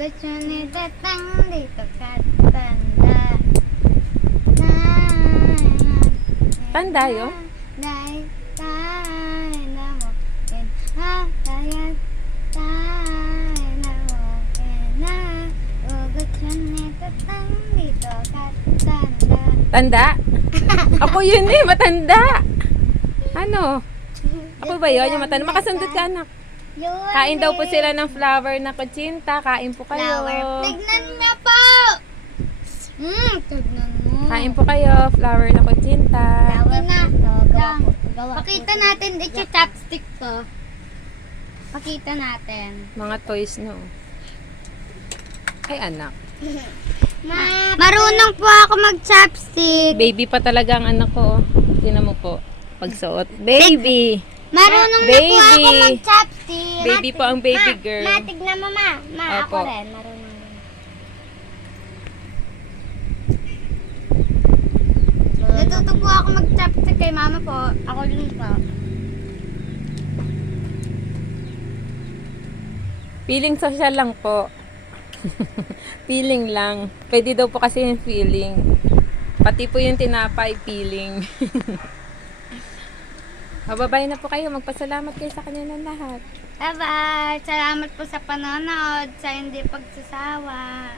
Ugat yun ni Tatang dito katanda. Tanda yun? Dahil tayo na mo kinahayag tayo na mo kina. Ugat yun ni Tatang dito katanda. Tanda? Ako yun eh, matanda. Ano? Ako ba yun? Yung matanda. Makasundot ka, anak. Yun Kain daw po eh. sila ng flower na kutsinta. Kain po kayo. Flower. Tignan mo po! Tignan mo. Kain po kayo. Flower na kutsinta. Flower na. Gawa po. Gawa Pakita natin, chopstick to. Pakita natin. Mga toys, no? Ay, anak. Marunong po ako mag-chopstick. Baby pa talaga ang anak ko. Tingnan mo po. Pagsuot. Baby! Marunong na po ako Baby. mag-chopstick. Baby po ang baby girl. Tignan mo, ma. Ako Opo. rin. Marunong rin. Natuto po ako mag-chopstick kay mama po. Ako din po. Feeling social lang po. Feeling lang. Pwede daw po kasi yung feeling. Pati po yung tinapay, feeling. Mababay na po kayo. Magpasalamat kayo sa kanya ng lahat. Bye-bye. Salamat po sa panonood, sa hindi pagsasawa.